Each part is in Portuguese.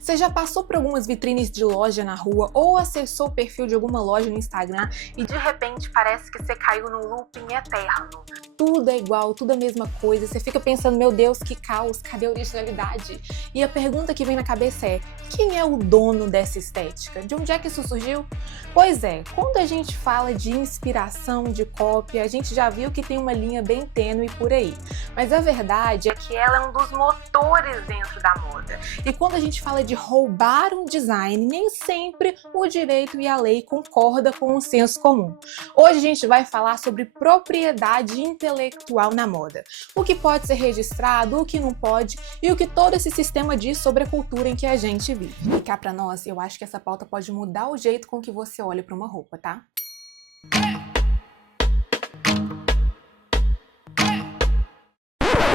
Você já passou por algumas vitrines de loja na rua ou acessou o perfil de alguma loja no Instagram e de repente parece que você caiu num looping eterno? Tudo é igual, tudo a mesma coisa, você fica pensando, meu Deus, que caos, cadê a originalidade? E a pergunta que vem na cabeça é, quem é o dono dessa estética? De onde é que isso surgiu? Pois é, quando a gente fala de inspiração, de cópia, a gente já viu que tem uma linha bem tênue por aí. Mas a verdade é que ela é um dos motores dentro da moda. E quando a gente fala de roubar um design, nem sempre o direito e a lei concordam com o senso comum. Hoje a gente vai falar sobre propriedade intelectual na moda. O que pode ser registrado, o que não pode e o que todo esse sistema diz sobre a cultura em que a gente vive. E cá pra nós, eu acho que essa pauta pode mudar o jeito com que você olha pra uma roupa, tá?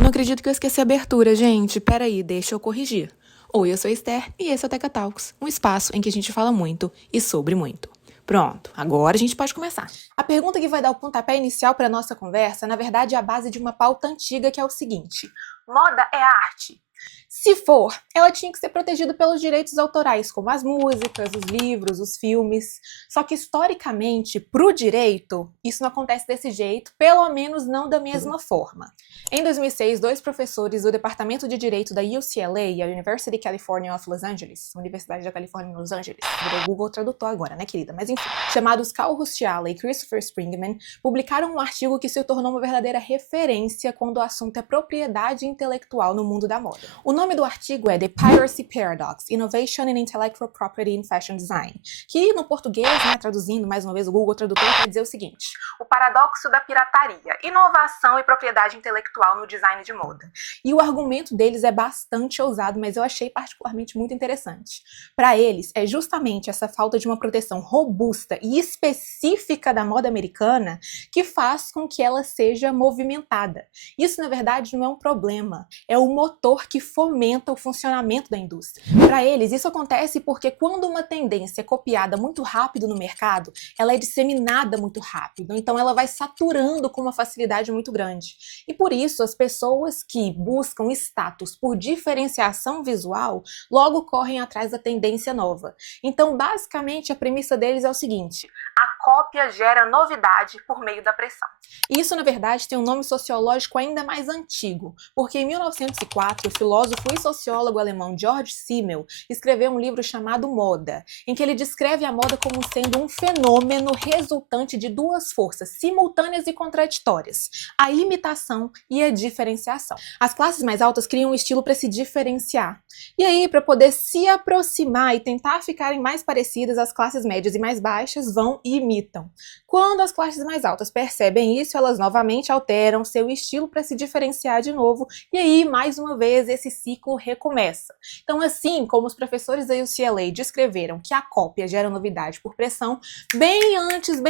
Não acredito que eu esqueci a abertura, gente. Peraí, deixa eu corrigir. Oi, eu sou a Esther e esse é o Teca Talks, um espaço em que a gente fala muito e sobre muito. Pronto, agora a gente pode começar. A pergunta que vai dar o pontapé inicial para a nossa conversa, na verdade, é a base de uma pauta antiga que é o seguinte: moda é arte? Se for, ela tinha que ser protegida pelos direitos autorais, como as músicas, os livros, os filmes. Só que, historicamente, para o direito, isso não acontece desse jeito, pelo menos não da mesma forma. Em 2006, dois professores do Departamento de Direito da UCLA, a University California of Los Angeles, Universidade da Califórnia em Los Angeles, virou Google Tradutor agora, né, querida? Mas enfim, chamados Carl Rustiala e Christopher Springman, publicaram um artigo que se tornou uma verdadeira referência quando o assunto é propriedade intelectual no mundo da moda. O nome do artigo é The Piracy Paradox, Innovation in Intellectual Property in Fashion Design, que no português, né, traduzindo mais uma vez o Google Tradutor, quer dizer o seguinte: o paradoxo da pirataria, inovação e propriedade intelectual no design de moda. E o argumento deles é bastante ousado, mas eu achei particularmente muito interessante. Para eles, é justamente essa falta de uma proteção robusta e específica da moda americana que faz com que ela seja movimentada. Isso, na verdade, não é um problema, é o motor que fomenta o funcionamento da indústria. Para eles, isso acontece porque quando uma tendência é copiada muito rápido no mercado, ela é disseminada muito rápido, então ela vai saturando com uma facilidade muito grande. E por isso, as pessoas que buscam status por diferenciação visual logo correm atrás da tendência nova. Então, basicamente, a premissa deles é o seguinte: a cópia gera novidade por meio da pressão. E isso, na verdade, tem um nome sociológico ainda mais antigo, porque em 1904, o filósofo e sociólogo alemão Georg Simmel escreveu um livro chamado Moda, em que ele descreve a moda como sendo um fenômeno resultante de duas forças simultâneas e contraditórias: a imitação e a diferenciação. As classes mais altas criam um estilo para se diferenciar. E aí, para poder se aproximar e tentar ficarem mais parecidas, as classes médias e mais baixas vão e imitam. Quando as classes mais altas percebem isso, elas novamente alteram seu estilo para se diferenciar de novo, e aí, mais uma vez, esse ciclo recomeça. Então, assim como os professores da UCLA descreveram que a cópia gera novidade por pressão, bem antes,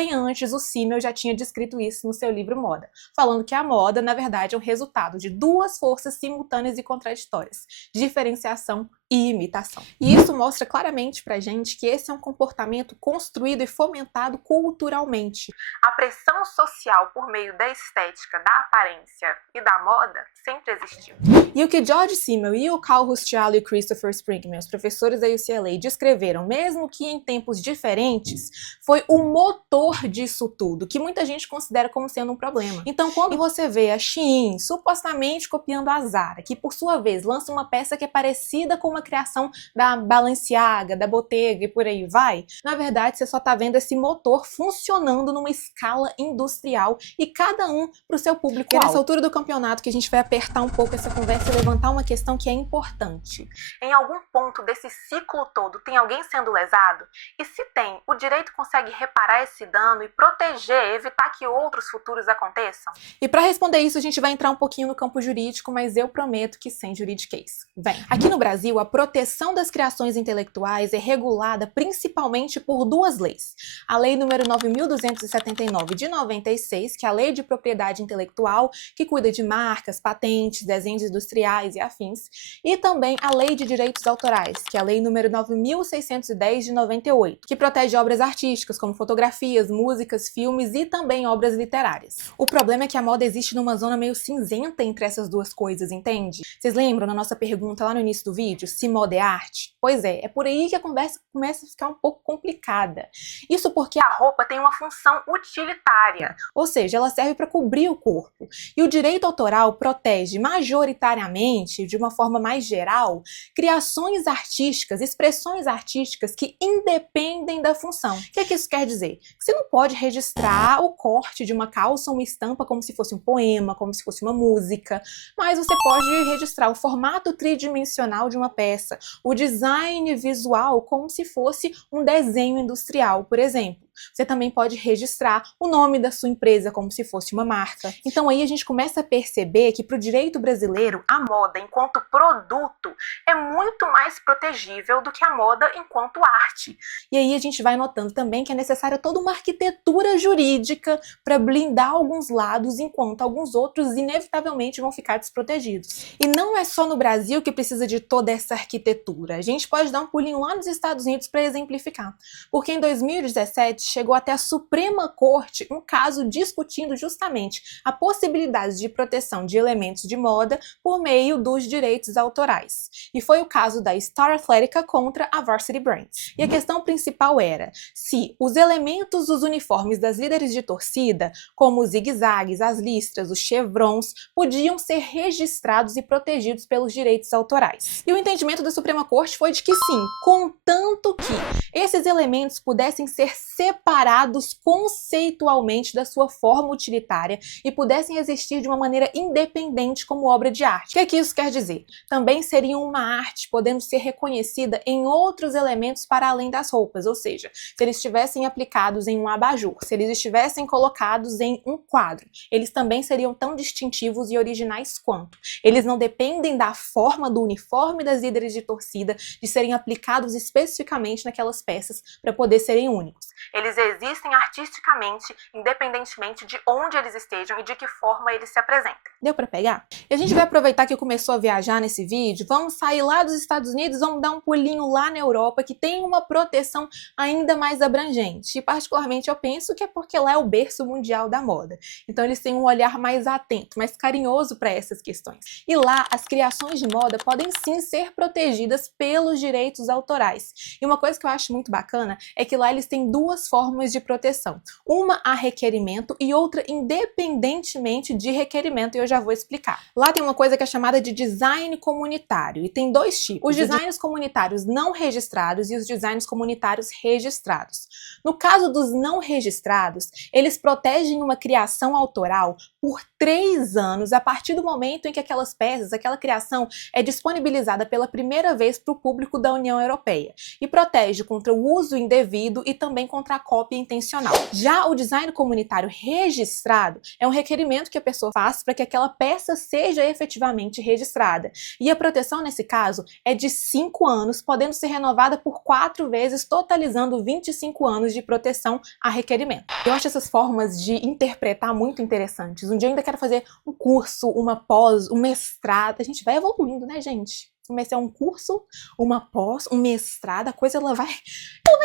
o Simmel já tinha descrito isso no seu livro Moda, falando que a moda, na verdade, é o resultado de duas forças simultâneas e contraditórias: diferenciação e imitação. E isso mostra claramente pra gente que esse é um comportamento construído e fomentado culturalmente. A pressão social por meio da estética, da aparência e da moda sempre existiu. E o que George Simmel e o Carl Rustiala e o Christopher Springman, os professores da UCLA, descreveram, mesmo que em tempos diferentes, foi o motor disso tudo, que muita gente considera como sendo um problema. Então, quando você vê a Shein supostamente copiando a Zara, que por sua vez lança uma peça que é parecida com uma criação da Balenciaga, da Bottega e por aí vai, na verdade você só tá vendo esse motor funcionando numa escala industrial e cada um pro seu público-alvo. E é nessa altura do campeonato que a gente vai apertar um pouco essa conversa e levantar uma questão que é importante. Em algum ponto desse ciclo todo tem alguém sendo lesado? E se tem, o direito consegue reparar esse dano e proteger, evitar que outros futuros aconteçam? E para responder isso a gente vai entrar um pouquinho no campo jurídico, mas eu prometo que sem juridiquês. Vem! Aqui no Brasil, a proteção das criações intelectuais é regulada principalmente por duas leis. A Lei nº 9.279 de 96, que é a Lei de Propriedade Intelectual, que cuida de marcas, patentes, desenhos industriais e afins, e também a Lei de Direitos Autorais, que é a Lei nº 9.610 de 98, que protege obras artísticas como fotografias, músicas, filmes e também obras literárias. O problema é que a moda existe numa zona meio cinzenta entre essas duas coisas, entende? Vocês lembram na nossa pergunta lá no início do vídeo se moda é arte? Pois é por aí que a conversa começa a ficar um pouco complicada. Isso porque a roupa tem uma função utilitária, ou seja, ela serve para cobrir o corpo. E o direito autoral protege majoritariamente, de uma forma mais geral, criações artísticas, expressões artísticas que independem da função. O que é que isso quer dizer? Você não pode registrar o corte de uma calça ou uma estampa como se fosse um poema, como se fosse uma música, mas você pode registrar o formato tridimensional de uma peça, o design visual como se fosse um desenho industrial, por exemplo. Você também pode registrar o nome da sua empresa como se fosse uma marca. Então aí a gente começa a perceber que para o direito brasileiro, a moda enquanto produto é muito mais protegível do que a moda enquanto arte. E aí a gente vai notando também que é necessária toda uma arquitetura jurídica para blindar alguns lados, enquanto alguns outros inevitavelmente vão ficar desprotegidos. E não é só no Brasil que precisa de toda essa arquitetura. A gente pode dar um pulinho lá nos Estados Unidos para exemplificar. Porque em 2017 chegou até a Suprema Corte um caso discutindo justamente a possibilidade de proteção de elementos de moda por meio dos direitos autorais. E foi o caso da Star Athletica contra a Varsity Brands. E a questão principal era se os elementos dos uniformes das líderes de torcida, como os zigue-zagues, as listras, os chevrons, podiam ser registrados e protegidos pelos direitos autorais. E o entendimento da Suprema Corte foi de que sim, contanto que esses elementos pudessem ser separados conceitualmente da sua forma utilitária e pudessem existir de uma maneira independente como obra de arte. O que é que isso quer dizer? Também seriam uma arte podendo ser reconhecida em outros elementos para além das roupas, ou seja, se eles estivessem aplicados em um abajur, se eles estivessem colocados em um quadro, eles também seriam tão distintivos e originais quanto. Eles não dependem da forma do uniforme das líderes de torcida, de serem aplicados especificamente naquelas peças para poder serem únicos. Eles existem artisticamente, independentemente de onde eles estejam e de que forma eles se apresentem. Deu para pegar? E a gente vai aproveitar que começou a viajar nesse vídeo, vamos sair lá dos Estados Unidos, vamos dar um pulinho lá na Europa, que tem uma proteção ainda mais abrangente. E particularmente eu penso que é porque lá é o berço mundial da moda. Então eles têm um olhar mais atento, mais carinhoso para essas questões. E lá as criações de moda podem sim ser protegidas pelos direitos autorais. E uma coisa que eu acho muito bacana é que lá eles têm duas formas de proteção. Uma a requerimento e outra independentemente de requerimento, e eu já vou explicar. Lá tem uma coisa que é chamada de design comunitário, e tem dois tipos: os designs comunitários não registrados e os designs comunitários registrados. No caso dos não registrados, eles protegem uma criação autoral por 3 anos a partir do momento em que aquelas peças, aquela criação é disponibilizada pela primeira vez para o público da União Europeia e protege contra o uso indevido e também contra a cópia intencional. Já o design comunitário registrado é um requerimento que a pessoa faz para que aquela peça seja efetivamente registrada. E a proteção nesse caso é de 5 anos, podendo ser renovada por 4 vezes, totalizando 25 anos de proteção a requerimento. Eu acho essas formas de interpretar muito interessantes. Um dia eu ainda quero fazer um curso, uma pós, um mestrado. A gente vai evoluindo, né, gente? Comecei um curso, uma pós, um mestrado, a coisa ela vai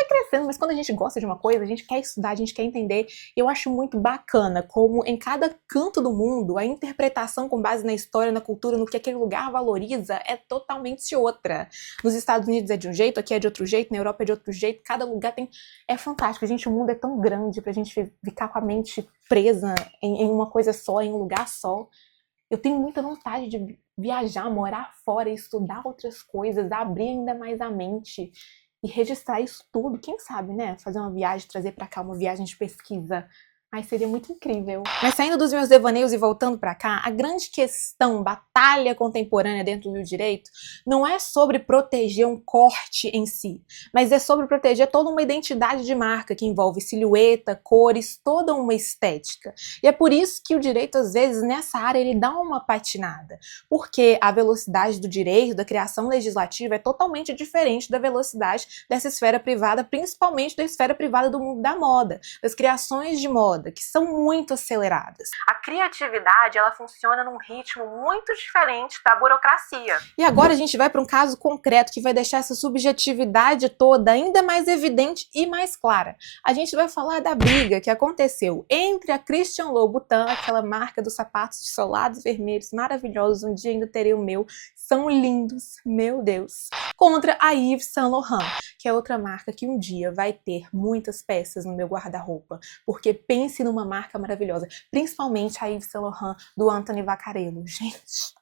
crescendo, mas quando a gente gosta de uma coisa, a gente quer estudar, a gente quer entender. Eu acho muito bacana como em cada canto do mundo, a interpretação com base na história, na cultura, no que aquele lugar valoriza é totalmente outra. Nos Estados Unidos é de um jeito, aqui é de outro jeito, na Europa é de outro jeito, cada lugar tem... É fantástico, gente, o mundo é tão grande pra gente ficar com a mente presa em uma coisa só, em um lugar só. Eu tenho muita vontade de viajar, morar fora, estudar outras coisas, abrir ainda mais a mente e registrar isso tudo. Quem sabe, né? Fazer uma viagem, trazer pra cá uma viagem de pesquisa. Ai, seria muito incrível. Mas saindo dos meus devaneios e voltando pra cá, a grande questão, batalha contemporânea dentro do direito, não é sobre proteger um corte em si, mas é sobre proteger toda uma identidade de marca que envolve silhueta, cores, toda uma estética. E é por isso que o direito, às vezes, nessa área, ele dá uma patinada. Porque a velocidade do direito, da criação legislativa, é totalmente diferente da velocidade dessa esfera privada, principalmente da esfera privada do mundo da moda, das criações de moda. moda que são muito aceleradas. A criatividade, ela funciona num ritmo muito diferente da burocracia. E agora a gente vai para um caso concreto que vai deixar essa subjetividade toda ainda mais evidente e mais clara. A gente vai falar da briga que aconteceu entre a Christian Louboutin, aquela marca dos sapatos de solados vermelhos maravilhosos, um dia ainda terei o meu, são lindos, meu Deus, contra a Yves Saint Laurent, que é outra marca que um dia vai ter muitas peças no meu guarda-roupa, porque pense numa marca maravilhosa, principalmente a Yves Saint Laurent do Anthony Vaccarello. Gente,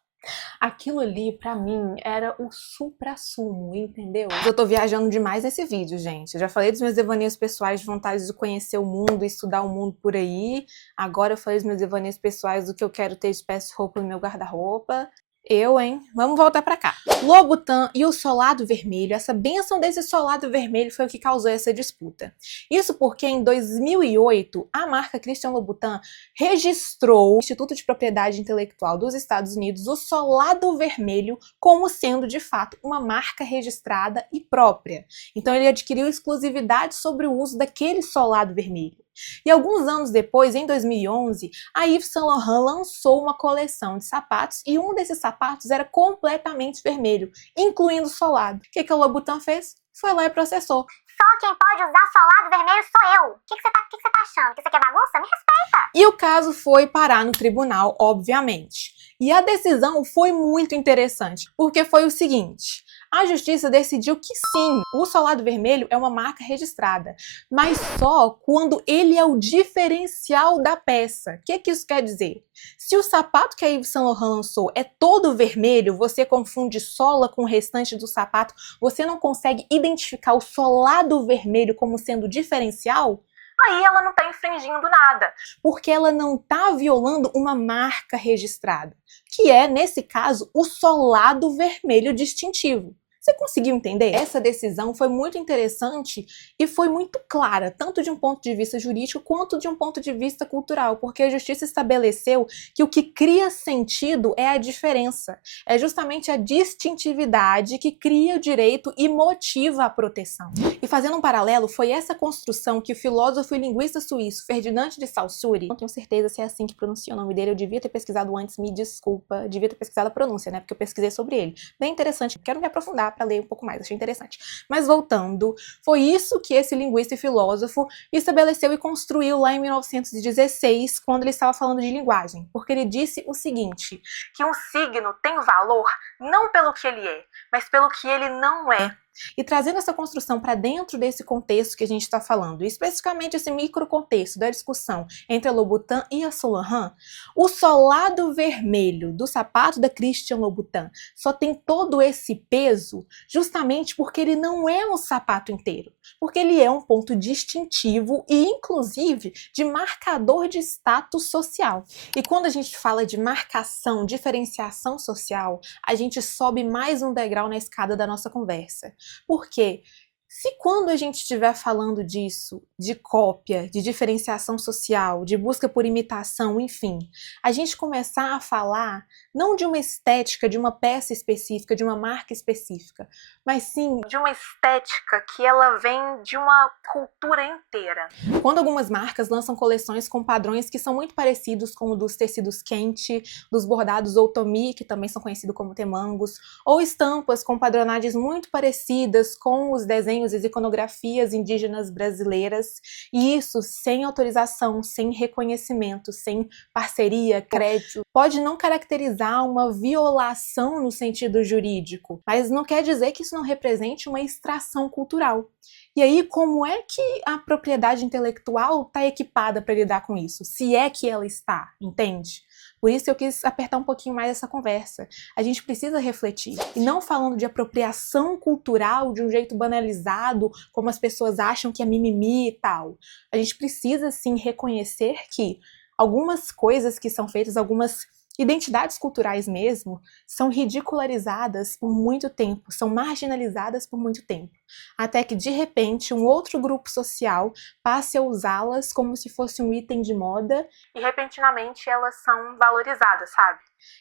aquilo ali, pra mim, era o suprassumo, entendeu? Eu tô viajando demais nesse vídeo, gente. Eu já falei dos meus devaneios pessoais de vontade de conhecer o mundo, estudar o mundo por aí. Agora eu falei dos meus devaneios pessoais do que eu quero ter de peça de roupa no meu guarda-roupa. Hein? Vamos voltar pra cá. Louboutin e o solado vermelho, essa bênção desse solado vermelho foi o que causou essa disputa. Isso porque em 2008, a marca Christian Louboutin registrou no Instituto de Propriedade Intelectual dos Estados Unidos o solado vermelho como sendo, de fato, uma marca registrada e própria. Então ele adquiriu exclusividade sobre o uso daquele solado vermelho. E alguns anos depois, em 2011, a Yves Saint Laurent lançou uma coleção de sapatos e um desses sapatos era completamente vermelho, incluindo o solado. O que a Louboutin fez? Foi lá e processou. Só quem pode usar solado vermelho sou eu. O que você tá achando? Que isso aqui é bagunça? Me respeita! E o caso foi parar no tribunal, obviamente. E a decisão foi muito interessante, porque foi o seguinte: a justiça decidiu que sim, o solado vermelho é uma marca registrada, mas só quando ele é o diferencial da peça. O que isso quer dizer? Se o sapato que a Yves Saint Laurent lançou é todo vermelho, você confunde sola com o restante do sapato, você não consegue identificar o solado vermelho como sendo diferencial, aí ela não está infringindo nada, porque ela não está violando uma marca registrada, que é, nesse caso, o solado vermelho distintivo. Você conseguiu entender? Essa decisão foi muito interessante e foi muito clara, tanto de um ponto de vista jurídico quanto de um ponto de vista cultural, porque a justiça estabeleceu que o que cria sentido é a diferença. É justamente a distintividade que cria o direito e motiva a proteção. E fazendo um paralelo, foi essa construção que o filósofo e linguista suíço Ferdinand de Saussure, não tenho certeza se é assim que pronuncia o nome dele, eu devia ter pesquisado antes, me desculpa, devia ter pesquisado a pronúncia, né, porque eu pesquisei sobre ele. Bem interessante, quero me aprofundar para ler um pouco mais, achei interessante. Mas voltando, foi isso que esse linguista e filósofo estabeleceu e construiu lá em 1916, quando ele estava falando de linguagem, porque ele disse o seguinte, que um signo tem valor não pelo que ele é, mas pelo que ele não é. E trazendo essa construção para dentro desse contexto que a gente está falando, especificamente esse microcontexto da discussão entre a Louboutin e a Saint Laurent, o solado vermelho do sapato da Christian Louboutin só tem todo esse peso justamente porque ele não é um sapato inteiro, porque ele é um ponto distintivo e, inclusive, de marcador de status social. E quando a gente fala de marcação, diferenciação social, a gente sobe mais um degrau na escada da nossa conversa. Porque se quando a gente estiver falando disso, de cópia, de diferenciação social, de busca por imitação, enfim, a gente começar a falar não de uma estética, de uma peça específica, de uma marca específica, mas sim de uma estética que ela vem de uma cultura inteira. Quando algumas marcas lançam coleções com padrões que são muito parecidos com o dos tecidos quente, dos bordados otomi, que também são conhecidos como temangos, ou estampas com padronagens muito parecidas com os desenhos e iconografias indígenas brasileiras, e isso sem autorização, sem reconhecimento, sem parceria, crédito, pode não caracterizar uma violação no sentido jurídico, mas não quer dizer que isso não represente uma extração cultural. E aí, como é que a propriedade intelectual está equipada para lidar com isso? Se é que ela está, entende? Por isso eu quis apertar um pouquinho mais essa conversa. A gente precisa refletir. E não falando de apropriação cultural de um jeito banalizado, como as pessoas acham que é mimimi e tal. A gente precisa, sim, reconhecer que algumas coisas que são feitas, algumas identidades culturais mesmo, são ridicularizadas por muito tempo, são marginalizadas por muito tempo, até que de repente um outro grupo social passe a usá-las como se fosse um item de moda e repentinamente elas são valorizadas, sabe?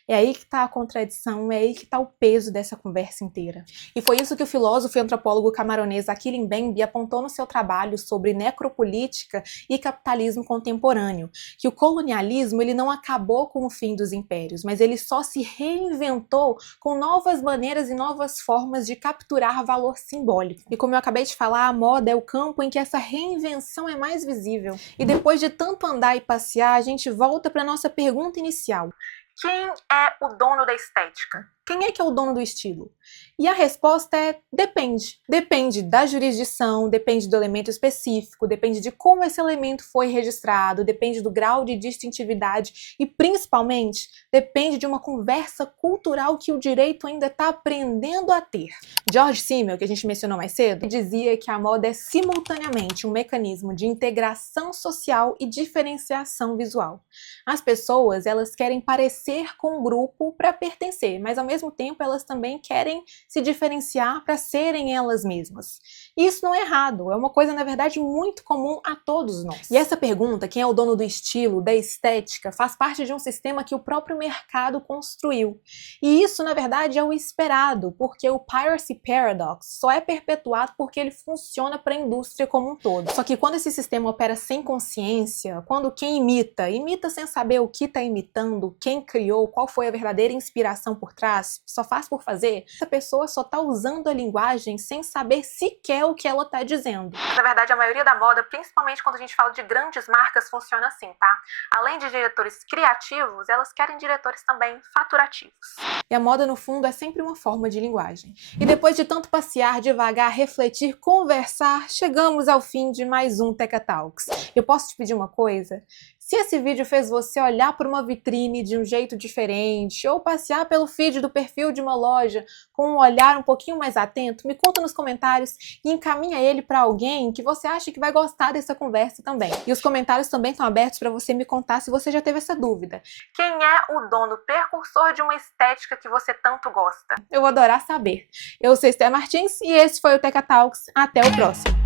É aí que está a contradição, é aí que está o peso dessa conversa inteira. E foi isso que o filósofo e antropólogo camaronês Achille Mbembe apontou no seu trabalho sobre necropolítica e capitalismo contemporâneo, que o colonialismo ele não acabou com o fim dos impérios, mas ele só se reinventou com novas maneiras e novas formas de capturar valor simbólico. E como eu acabei de falar, a moda é o campo em que essa reinvenção é mais visível. E depois de tanto andar e passear, a gente volta para a nossa pergunta inicial. Quem é o dono da estética? Quem é que é o dono do estilo? E a resposta é depende. Depende da jurisdição, depende do elemento específico, depende de como esse elemento foi registrado, depende do grau de distintividade e, principalmente, depende de uma conversa cultural que o direito ainda está aprendendo a ter. George Simmel, que a gente mencionou mais cedo, dizia que a moda é simultaneamente um mecanismo de integração social e diferenciação visual. As pessoas, elas querem parecer com o grupo para pertencer, mas ao mesmo tempo elas também querem se diferenciar para serem elas mesmas. E isso não é errado, é uma coisa, na verdade, muito comum a todos nós. E essa pergunta, quem é o dono do estilo, da estética, faz parte de um sistema que o próprio mercado construiu. E isso, na verdade, é o esperado, porque o Piracy Paradox só é perpetuado porque ele funciona para a indústria como um todo. Só que quando esse sistema opera sem consciência, quando quem imita sem saber o que está imitando, quem criou, qual foi a verdadeira inspiração por trás, só faz por fazer, essa pessoa só está usando a linguagem sem saber sequer o que ela está dizendo. Na verdade, a maioria da moda, principalmente quando a gente fala de grandes marcas, funciona assim, tá? Além de diretores criativos, elas querem diretores também faturativos. E a moda, no fundo, é sempre uma forma de linguagem. E depois de tanto passear, devagar, refletir, conversar, chegamos ao fim de mais um Teca Talks. Eu posso te pedir uma coisa? Se esse vídeo fez você olhar para uma vitrine de um jeito diferente, ou passear pelo feed do perfil de uma loja com um olhar um pouquinho mais atento, me conta nos comentários e encaminha ele para alguém que você acha que vai gostar dessa conversa também. E os comentários também estão abertos para você me contar se você já teve essa dúvida. Quem é o dono precursor de uma estética que você tanto gosta? Eu vou adorar saber. Eu sou Esther Martins e esse foi o Teca Talks. Até o próximo!